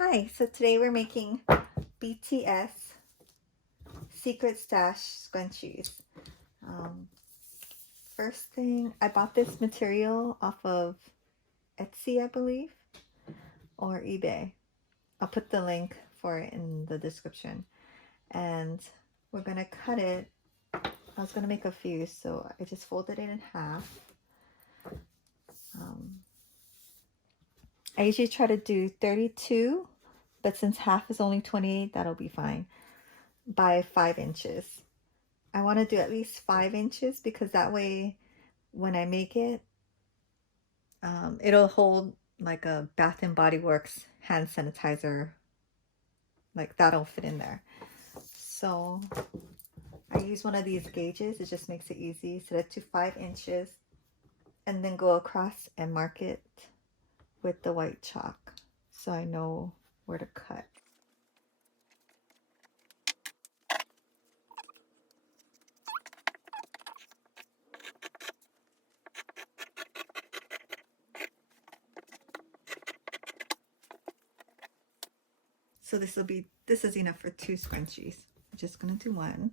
Hi, so today we're making BTS Secret Stash Scrunchies. Um, First thing, I bought this material off of Etsy, I believe, or eBay. I'll put the link for it in the description. And we're gonna cut it. I was gonna make a few, so I just folded it in half. I usually try to do 32, but since half is only 28, that'll be fine, by 5 inches. I want to do at least 5 inches because that way when I make it, it'll hold like a Bath and Body Works hand sanitizer. Like that'll fit in there. So I use one of these gauges. It just makes it easy. Set it to 5 inches and then go across and mark it with the white chalk so I know where to cut. So this is enough for 2 scrunchies. I'm just gonna do one.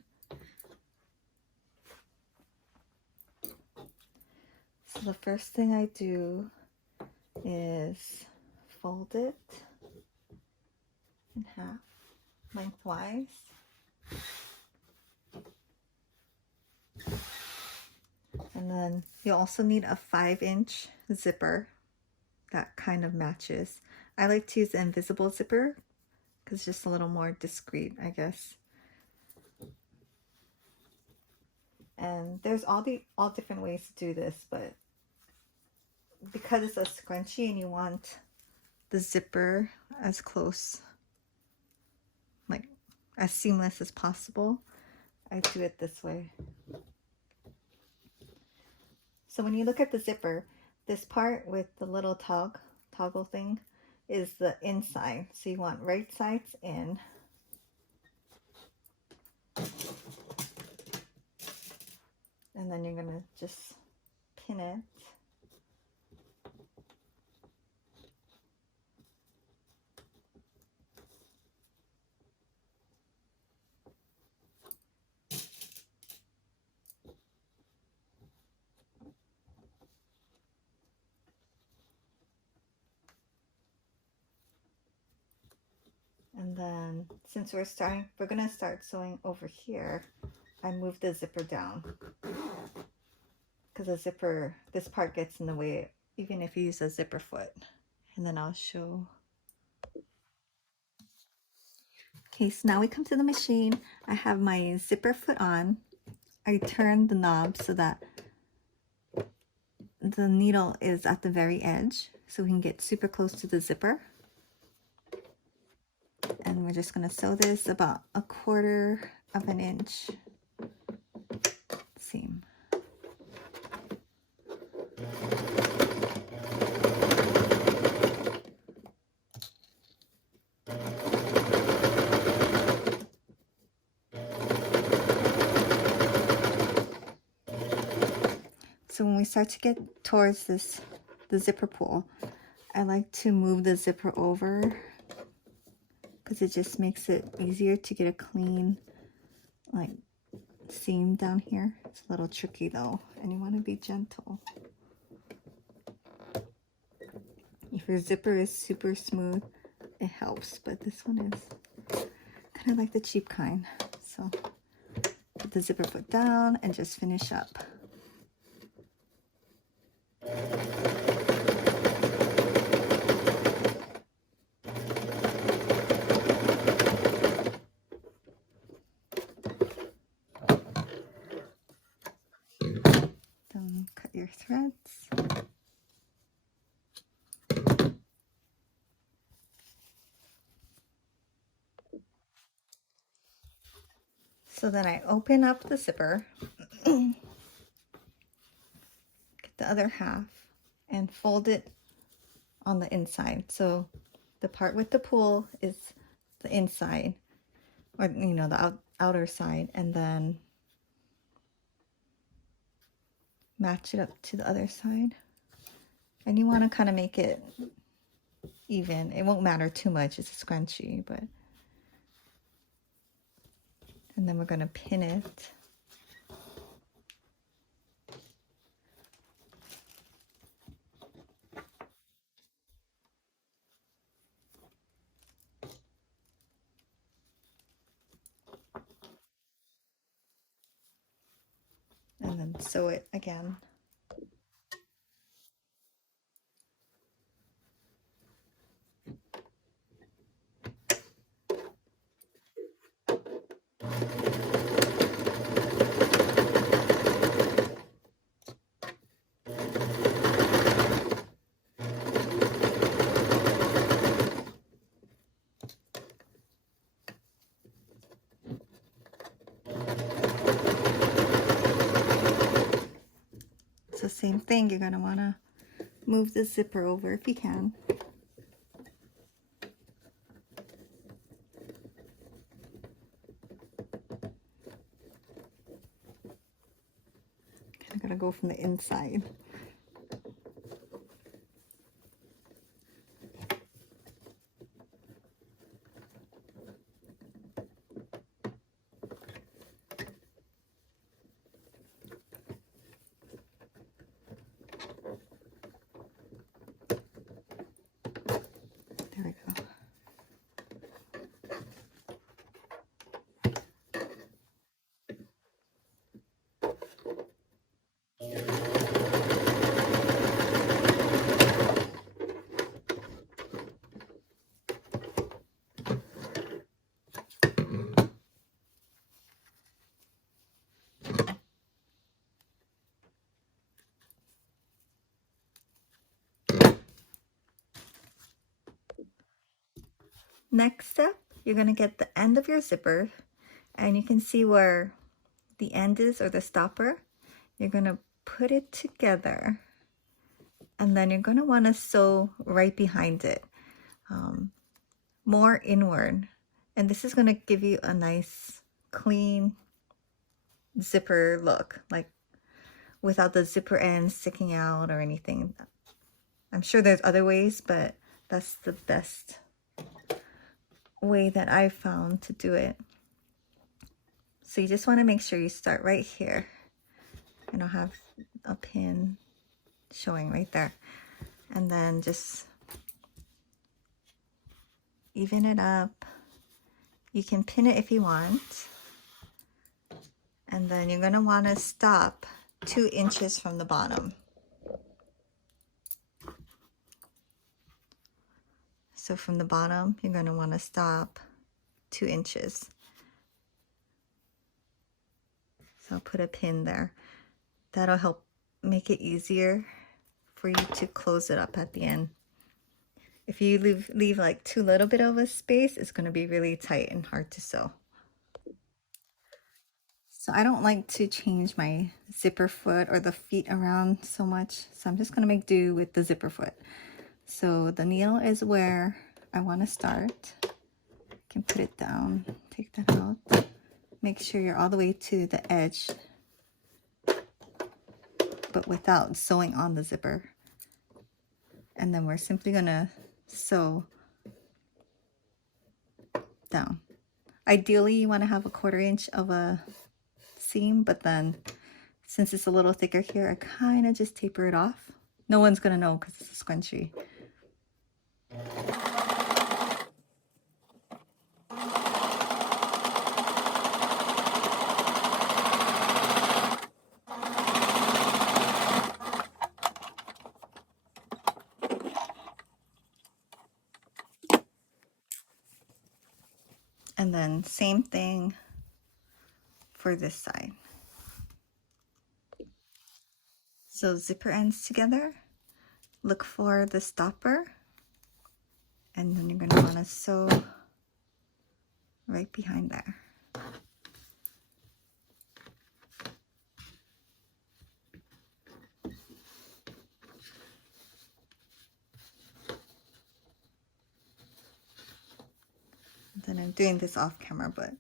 So the first thing I do is fold it in half lengthwise. And then you'll also need a 5-inch zipper that kind of matches. I like to use the invisible zipper because it's just a little more discreet, I guess. And there's all different ways to do this, but because it's a scrunchie and you want the zipper as close, like as seamless as possible, I do it this way. So when you look at the zipper, this part with the little toggle thing is the inside. So you want right sides in. And then you're gonna just pin it. And then since we're gonna start sewing over here, I move the zipper down because the zipper, this part gets in the way even if you use a zipper foot. And then I'll show. Okay, so now we come to the machine. I have my zipper foot on. I turn the knob so that the needle is at the very edge so we can get super close to the zipper. And we're just going to sew this about 1/4 of an inch seam. So when we start to get towards the zipper pull, I like to move the zipper over because it just makes it easier to get a clean like seam down here. It's a little tricky though, and you want to be gentle. If your zipper is super smooth, it helps, but this one is kind of like the cheap kind. So put the zipper foot down and just finish up. Then cut your threads. So then I open up the zipper, get the other half, and fold it on the inside. So the part with the pull is the inside, or you know, the outer side, and then match it up to the other side. And you want to kind of make it even. It won't matter too much. It's a scrunchie, but... And then we're going to pin it. And then sew it again. So same thing, you're going to want to move the zipper over if you can. Kind of got to go from the inside. There we go. Next step, you're going to get the end of your zipper, and you can see where the end is, or the stopper. You're going to put it together, and then you're going to want to sew right behind it, more inward. And this is going to give you a nice clean zipper look, like without the zipper end sticking out or anything. I'm sure there's other ways, but that's the best way that I found to do it. So you just want to make sure you start right here, and I'll have a pin showing right there, and then just even it up. You can pin it if you want, and then you're going to want to stop 2 inches from the bottom. So from the bottom, you're going to want to stop 2 inches. So I'll put a pin there. That'll help make it easier for you to close it up at the end. If you leave like too little bit of a space, it's going to be really tight and hard to sew. So I don't like to change my zipper foot or the feet around so much. So I'm just going to make do with the zipper foot. So the needle is where I want to start. I can put it down, take that out. Make sure you're all the way to the edge, but without sewing on the zipper. And then we're simply going to sew down. Ideally, you want to have a 1/4 inch of a seam, but then since it's a little thicker here, I kind of just taper it off. No one's going to know because it's a scrunchie. And then same thing for this side. So zipper ends together, look for the stopper, and then you're going to want to sew right behind there. Then I'm doing this off camera, but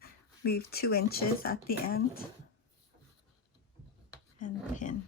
leave 2 inches at the end and pin.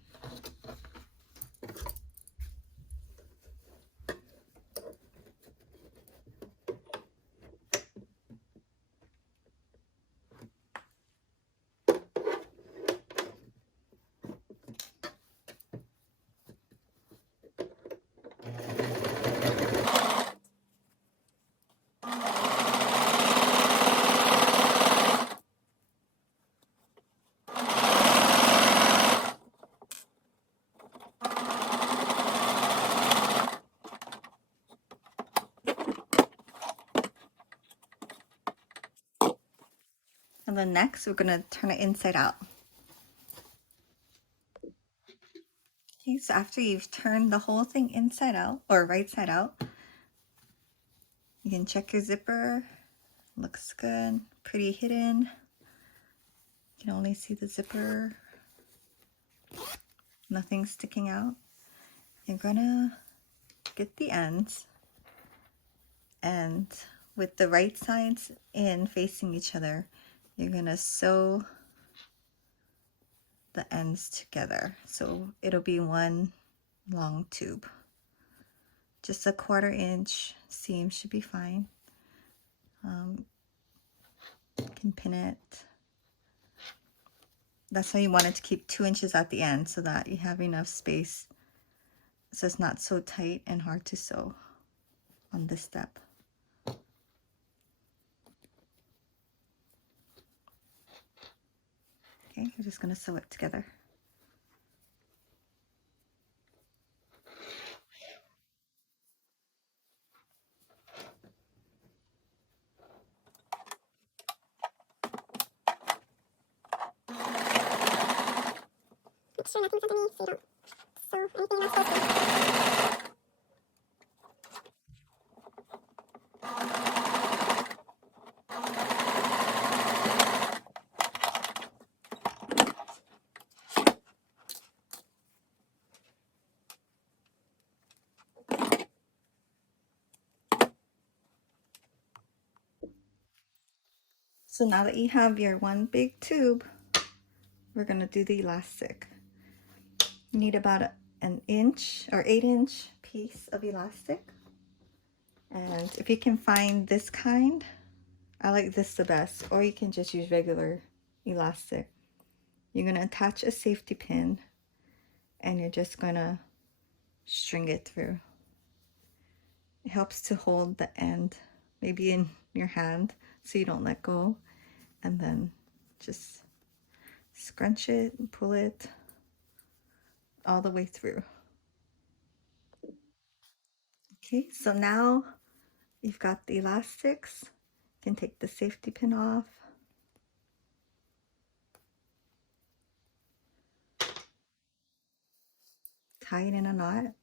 then next we're going to turn it inside out. Okay, so after you've turned the whole thing inside out or right side out, you can check your zipper. Looks good, pretty hidden. You can only see the zipper. Nothing sticking out. You're gonna get the ends, and with the right sides in facing each other, you're gonna sew the ends together. So it'll be one long tube. Just a 1/4 inch seam should be fine. You can pin it. That's why you want it to keep 2 inches at the end so that you have enough space so it's not so tight and hard to sew on this step. Okay, you're just going to sew it together. Make sure nothing's underneath so you don't sew anything you're not supposed to. So now that you have your one big tube, we're going to do the elastic. You need about an inch or 8-inch piece of elastic. And if you can find this kind, I like this the best, or you can just use regular elastic. You're going to attach a safety pin and you're just going to string it through. It helps to hold the end maybe in your hand so you don't let go, and then just scrunch it and pull it all the way through. Okay, so now you've got the elastics. You can take the safety pin off. Tie it in a knot.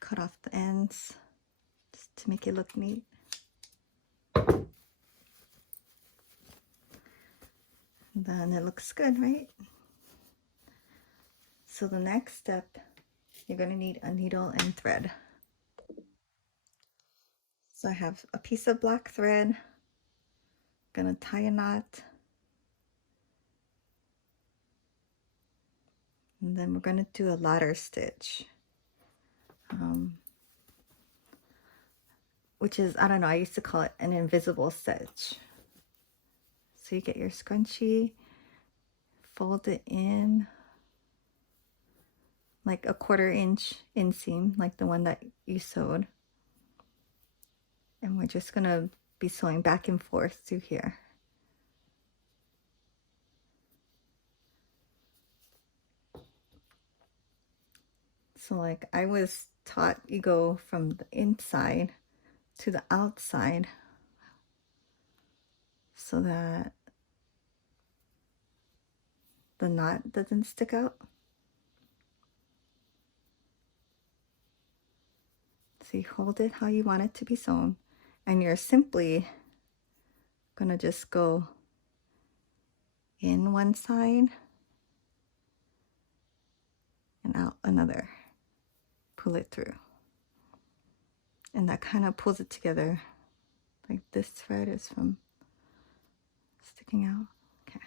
Cut off the ends just to make it look neat. And then it looks good, right? So the next step, you're going to need a needle and thread. So I have a piece of black thread. I'm going to tie a knot. And then we're going to do a ladder stitch. Which is, I don't know, I used to call it an invisible stitch. So you get your scrunchie, fold it in like a 1/4 inch inseam, like the one that you sewed. And we're just gonna be sewing back and forth through here. So like I was taught, you go from the inside to the outside so that the knot doesn't stick out. So you hold it how you want it to be sewn, and you're simply gonna just go in one side and out another. Pull it through. And that kind of pulls it together. Like this thread is from sticking out. Okay.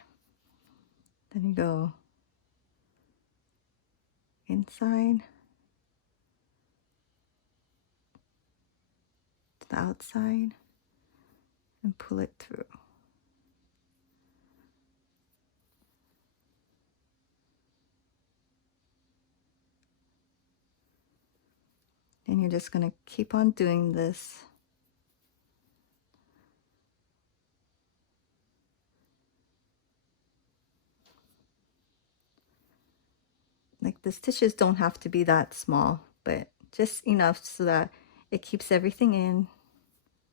Then you go inside to the outside and pull it through. And you're just going to keep on doing this. the stitches don't have to be that small, but just enough so that it keeps everything in,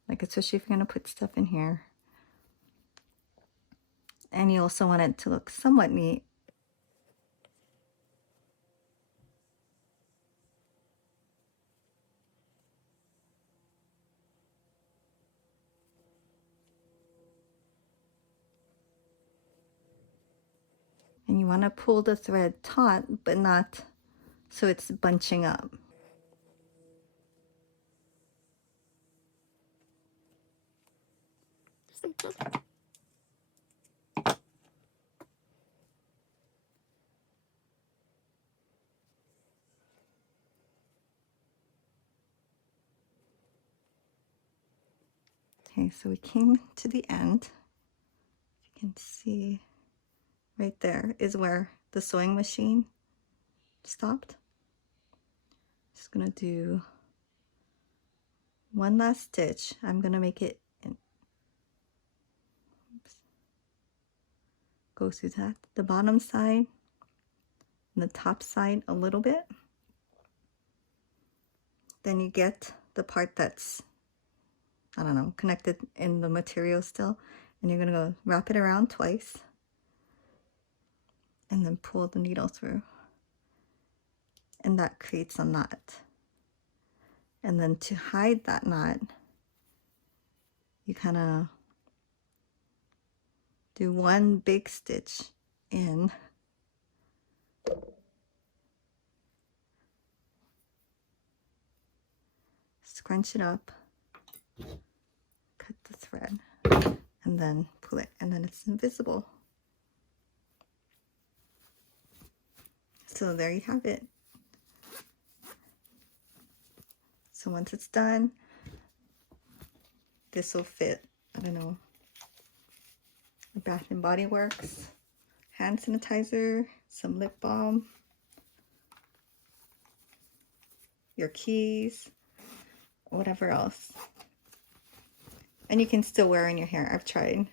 like especially if you're going to put stuff in here. And you also want it to look somewhat neat. And you want to pull the thread taut, but not so it's bunching up. Okay, so we came to the end. You can see right there is where the sewing machine stopped. Just gonna do one last stitch. I'm gonna make it go through that, the bottom side and the top side a little bit. Then you get the part that's, I don't know, connected in the material still, and you're gonna go wrap it around twice and then pull the needle through, and that creates a knot. And then to hide that knot, you kind of do one big stitch in, scrunch it up, cut the thread, and then pull it, and then it's invisible. So there you have it. So once it's done, this will fit, I don't know, Bath and Body Works hand sanitizer, some lip balm, your keys, whatever else. And you can still wear in your hair. I've tried.